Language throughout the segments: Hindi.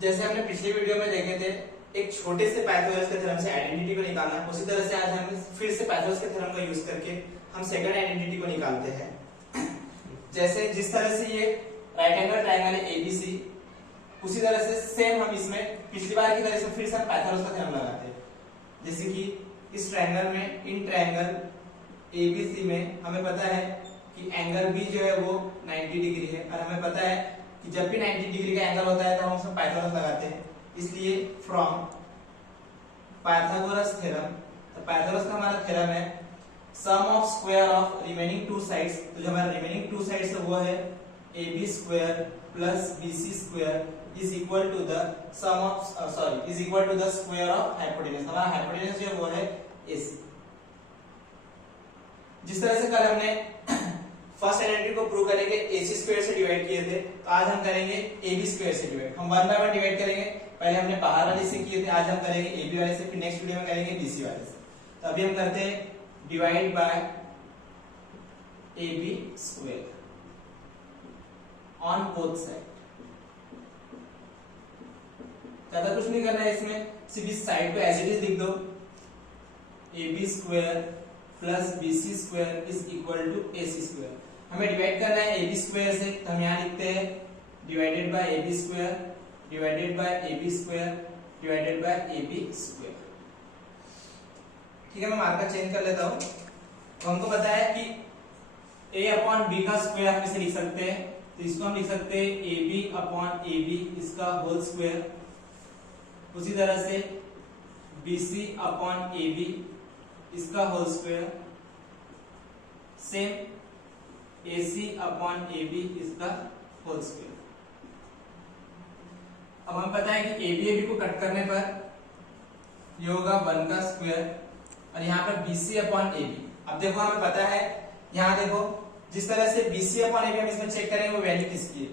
जैसे हमने पिछले वीडियो में देखे थे एक छोटे से पाइथागोरस के थ्योरम से आइडेंटिटी को निकालना, उसी तरह से आज हम फिर से पाइथागोरस के थ्योरम का यूज करके हम सेकंड आइडेंटिटी को निकालते हैं। जैसे जिस तरह से ये राइट एंगल ट्रायंगल है एबीसी, उसी तरह से सेम हम इसमें पिछली बार की तरह से फिर से हम पाइथागोरस का थ्योरम लगाते हैं। जैसे कि इस ट्रायंगल में, इन ट्रायंगल एबीसी में हमें पता है कि एंगल बी जो है वो 90 डिग्री है, और हमें पता है कि जब भी 90 डिग्री का एंगल होता है तो हम उसमें पाइथागोरस लगाते हैं। इसलिए फ्रॉम पाइथागोरस थ्योरम, तो पाइथागोरस का हमारा थ्योरम है sum of square of remaining two sides, तो जो हमारा रिमेनिंग टू साइड्स है वो है ab square plus bc square is equal to the sum of is equal to the square of hypotenuse. हमारा हाइपोटेन्यूज जो है वो है ac। जिस तरह से कल हमने फर्स्ट आइडेंटिटी को प्रूव करने के ac स्क्वायर से डिवाइड किए थे, तो आज हम करेंगे ab स्क्वायर से डिवाइड। हम 1 बाय 1 डिवाइड करेंगे, पहले हमने बाहर वाले से किए थे, आज हम करेंगे ab वाले से, फिर नेक्स्ट वीडियो में करेंगे bc वाले से। तो अभी हम करते हैं divide by ab square on both side. ज्यादा कुछ नहीं करना है इसमें, सिर्फ इस साइड को एज इट इज लिख दो, ab square plus bc square is equal to ac square. हमें डिवाइड करना है ab स्क्वायर से, तो हम यहाँ लिखते हैं divided by ab square divided by ab square divided by ab square. ठीक है, मैं मार्कर चेंज कर लेता हूँ। तो हमको पता है कि a अपॉन b का स्क्वायर हम इसे लिख सकते हैं, तो इसको हम लिख सकते हैं ab अपॉन ab इसका होल स्क्वायर। उसी तरह से bc अपॉन ab इसका whole square, same ac upon ab इसका होल स्क्वायर। अब हमें पता है कि ab को कट करने पर ये होगा 1 का स्क्वायर, और यहाँ पर bc अपॉन ab। अब देखो हमें पता है, यहाँ देखो जिस तरह से bc अपॉन ab हम इसमें चेक करेंगे वो वैल्यू किसकी है।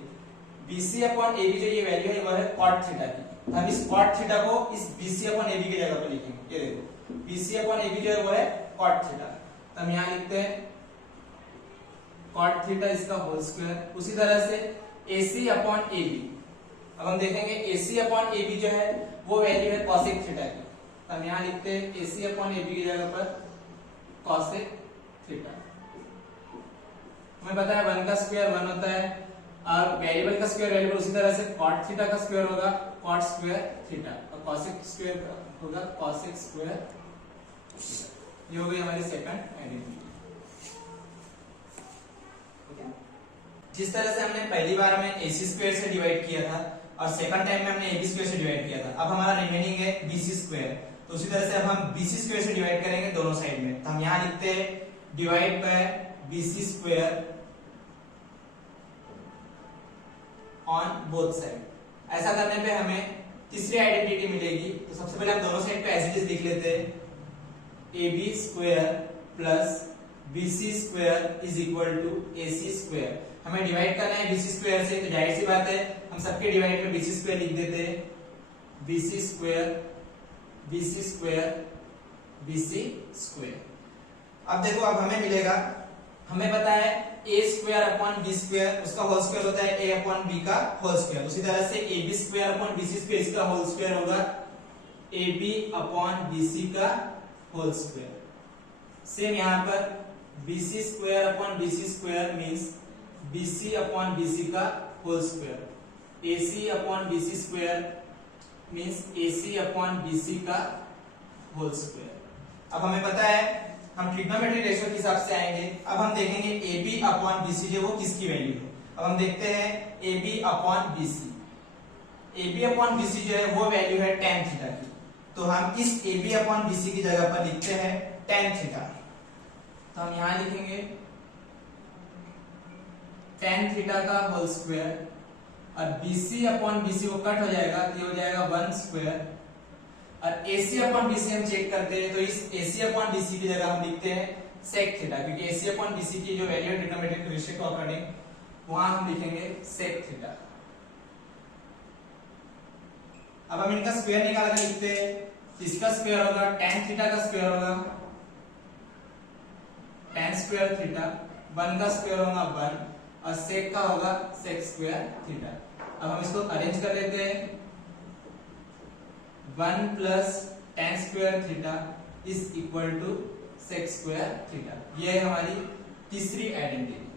bc अपॉन ab जो ये वैल्यू है वो है cot थीटा की। तो हम इस cot थीटा को इस bc अपॉन ab की जगह पर लिखेंगे। ये देखो bc अपॉन ab जो है वो है cot थीटा, तो हम यहाँ लिखते हैं cot थीटा इसका होल स्क्वायर। उसी तरह से ac अपॉन ab, अब हम देखेंगे ac अपॉन ab जो है वो वैल्यू है cosec थीटा की, तो हम यहाँ लिखते हैं ac अपॉन ab की जगह पर cosec थीटा। हमें पता है 1 का स्क्वायर 1 होता है, और वेरिएबल का स्क्वायर वेरिएबल, उसी तरह से cot थीटा का स्क्वायर होगा cot स्क्वायर थीटा, और cosec स्क्वायर होगा cosec स्क्वायर थीटा। ये हो गई हमारी सेकंड आइडेंटिटी। जिस तरह से हमने पहली बार में ac स्क्वायर से डिवाइड किया था और सेकंड टाइम में हमने ab स्क्वायर से डिवाइड किया था, अब हमारा रिमेनिंग है bc स्क्वायर। तो उसी तरह से अब हम bc स्क्वायर से डिवाइड करेंगे दोनों साइड में, तो हम यहाँ लिखते हैं divide by bc square on both side. ऐसा करने पे हमें तीसरी आइडेंटिटी मिलेगी। तो सबसे पहले हम दोनों साइड पे एज इट इज लिख लेते हैं, ab square plus bc square is equal to ac square. हमें डिवाइड करना है bc स्क्वायर से, तो जाहिर सी बात है हम सबके डिवाइड में bc स्क्वायर लिख देते हैं, bc square bc square bc square. अब देखो अब हमें मिलेगा, हमें पता है a square upon b square उसका होल स्क्वायर होता है a अपॉन b का होल स्क्वायर। उसी तरह से ab square upon bc square इसका होल स्क्वायर होगा ab अपॉन bc का होल स्क्वायर। सेम यहाँ पर bc square upon bc square means bc upon bc का whole square, ac upon bc square means ac upon bc का होल स्क्वायर। अब हमें पता है हम ट्रिग्नोमेट्रिक रेशियो के हिसाब से आएंगे। अब हम देखेंगे ab अपॉन bc जो वो किसकी वैल्यू है। अब हम देखते हैं ab upon bc, ab upon bc जो है वो वैल्यू है tan थीटा की, तो हम इस ab अपॉन bc की जगह पर लिखते हैं tan थीटा। तो हम यहाँ लिखेंगे tan थीटा का होल स्क्वायर, और bc अपॉन bc वो कट हो जाएगा, तो ये हो जाएगा 1 स्क्वायर, और ac अपॉन bc हम चेक करते हैं, तो इस ac अपॉन bc की जगह हम लिखते हैं sec थीटा, क्योंकि ac अपॉन bc की जो वैल्यू है ट्रिग्नोमेट्रिक रेशियो के अकॉर्डिंग वहां हम लिखेंगे sec थीटा। अब हम इनका स्क्वायर निकाल कर लिखते हैं, इसका स्क्वायर होगा tan थीटा का स्क्वायर होगा tan स्क्वायर थीटा, 1 का स्क्वायर होगा 1, और sec का होगा sec स्क्वायर थीटा। अब हम इसको अरेंज कर लेते हैं, 1 plus tan square theta is equal to sec square theta. ये है हमारी तीसरी आइडेंटिटी।